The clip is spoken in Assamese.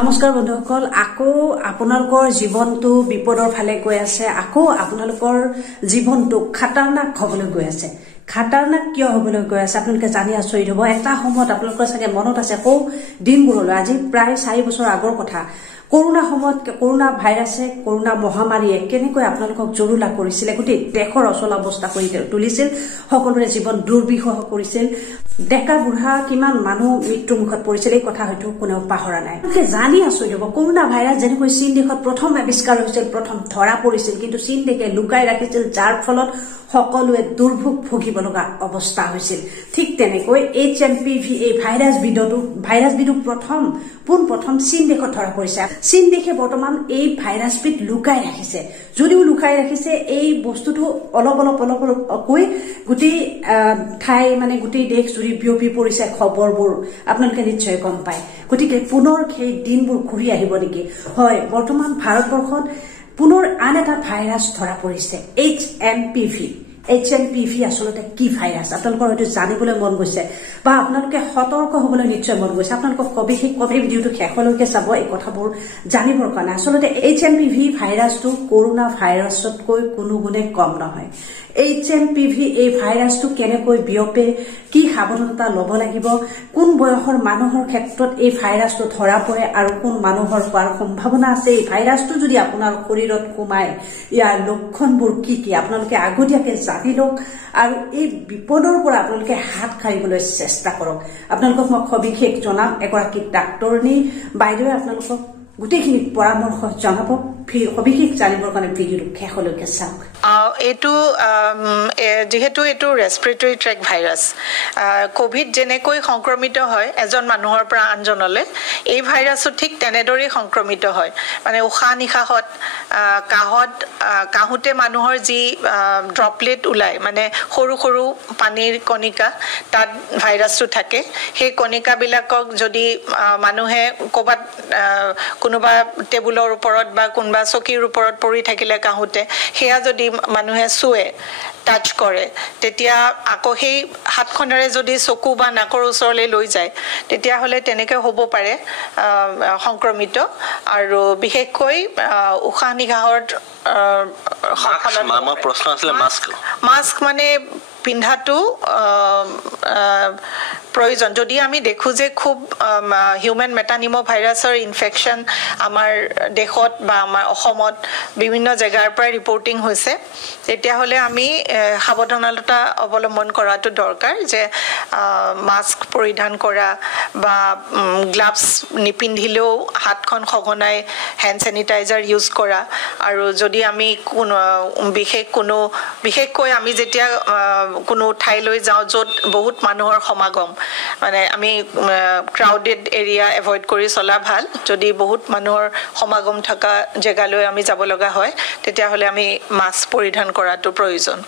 নমস্কাৰ বন্ধুসকল আকৌ আপোনালোকৰ জীৱনটো বিপদৰ ফালে গৈ আছে আকৌ আপোনালোকৰ জীৱনটো খাটাৰনাক হ'বলৈ গৈ আছে খাটাৰনাক কিয় হ'বলৈ গৈ আছে আপোনালোকে জানি আচৰিত হ'ব এটা সময়ত আপোনালোকৰ চাগে মনত আছে কো দিনবোৰলৈ আজি প্ৰায় 4 বছৰ আগৰ কথা কৰোনা সময়ত কৰোনা ভাইৰাছে কৰোনা মহামাৰীয়ে কেনেকৈ আপোনালোকক জৰুলা কৰিছিল গোটেই দেশৰ অচল অৱস্থা কৰি তুলিছিল সকলোৰে জীৱন দুৰ্বিষহ কৰিছিল ডেকা বুঢ়া কিমান মানুহ মৃত্যু মুখত পৰিছিল এই কথা হয়তো কোনেও পাহৰা নাই জানি আচৰিত হ'ব কৰোনা ভাইৰাছ যেনেকৈ চীন দেশত প্ৰথম আৱিষ্কাৰ হৈছিল প্ৰথম ধৰা পৰিছিল কিন্তু চীন দেশে লুকাই ৰাখিছিল যাৰ ফলত সকলোৱে দুৰ্ভোগ ভুগিব লগা অৱস্থা হৈছিল ঠিক তেনেকৈ HMPV এই ভাইৰাছবিধ প্ৰথম চীন দেশত ধৰা পৰিছে চীন দেশে বৰ্তমান এই ভাইৰাছবিধ লুকাই ৰাখিছে যদিও লুকাই ৰাখিছে এই বস্তুটো অলপ কৈ গুটি ঠাই মানে গুটি দেশ জুৰি বিয়পি পৰিছে খবৰবোৰ আপোনালোকে নিশ্চয় গম পায় গতিকে পুনৰ সেই দিনবোৰ ঘূৰি আহিব নেকি হয় বৰ্তমান ভাৰতবৰ্ষত পুনৰ আন এটা ভাইৰাছ ধৰা পৰিছে HMPV আসলে কি ভাইৰাছ আপোনালোকৰ হয়তো জানিবলৈ মন গৈছে বা আপোনালোকে সতৰ্ক হ'বলৈ নিশ্চয় মন গৈছে আপোনালোকক কবি ভিডিওটো শেষলৈকে চাব এই কথাবোৰ জানিবৰ কাৰণে আসলে HMPV ভাইৰাছটো কৰোনা ভাইৰাছতকৈ কোনো গুণে কম নহয় HMPV এই ভাইৰাছটো কেনেকৈ বিয়পে কি সাৱধানতা ল'ব লাগিব কোন বয়সৰ মানুহৰ ক্ষেত্ৰত এই ভাইৰাছটো ধৰা পৰে আৰু কোন মানুহৰ হোৱাৰ সম্ভাৱনা আছে এই ভাইৰাছটো যদি আপোনাৰ শৰীৰত সোমায় ইয়াৰ লক্ষণবোৰ কি আপোনালোকে আগতীয়াকৈ জানি লওক আৰু এই বিপদৰ পৰা আপোনালোকে হাত সাৰিবলৈ চেষ্টা কৰক আপোনালোকক মই সবিশেষ জনাম এগৰাকী ডাক্তৰনী বাইদেৱে আপোনালোকক গোটেইখিনি পৰামৰ্শ জনাব সবিশেষ জানিবৰ কাৰণে ভিডিওটো শেষলৈকে চাওক এটো যেহেতু এটো ৰেসপিৰেটৰি ট্ৰেক ভাইৰাছ কোভিড যেনেকৈ সংক্ৰমিত হয় এজন মানুহৰ পৰা আনজনলৈ এই ভাইৰাছটো ঠিক তেনেদৰে সংক্ৰমিত হয় মানে উশাহ নিশাহত কাহুতে মানুহৰ যি ড্ৰপলেট ওলাই মানে সৰু সৰু পানীৰ কণিকা তাত ভাইৰাছটো থাকে সেই কণিকা বিলাকক যদি মানুহে ক'বাত কোনোবা টেবুলৰ ওপৰত বা কোনোবা চকীৰ ওপৰত পৰি থাকিলে কাহুতে হেয়া যদি মানুহে সুৱে টাচ কৰে তেতিয়া আকৌ সেই হাতখনেৰে যদি চকু বা নাকৰ ওচৰলৈ লৈ যায় তেতিয়া হলে তেনেকৈ হ'ব পাৰে সংক্ৰমিত আৰু বিশেষকৈ উশাহ নিশাহৰ মামা প্ৰশ্ন আছিল মাস্ক মানে পিন্ধাটো প্ৰয়োজন যদি আমি দেখো যে খুব হিউম্যান মেটানিমো ভাইৰাছৰ ইনফেকশন আমাৰ দেশত বা আমাৰ অসমত বিভিন্ন জায়গাৰ পৰা ৰিপৰ্টিং হৈছে তেতিয়া হলে আমি সাৱধানতা অৱলম্বন কৰাটো দৰকাৰ যে মাস্ক পৰিধান কৰা বা গ্লাভছ নিপিন্ধিলেও হাতখন সঘনাই হ্যান্ড স্যানিটাইজাৰ ইউজ কৰা আৰু যদি আমি বিশেষকৈ আমি যেতিয়া কোনো ঠাইলৈ যাওঁ য'ত বহুত মানুহৰ সমাগম মানে আমি ক্ৰাউডেড এৰিয়া এভয়েড কৰি চলা ভাল যদি বহুত মানুহৰ সমাগম থকা জায়গালৈ আমি যাব লগা হয় তেতিয়া হলে আমি মাস্ক পৰিধান কৰাটো প্ৰয়োজন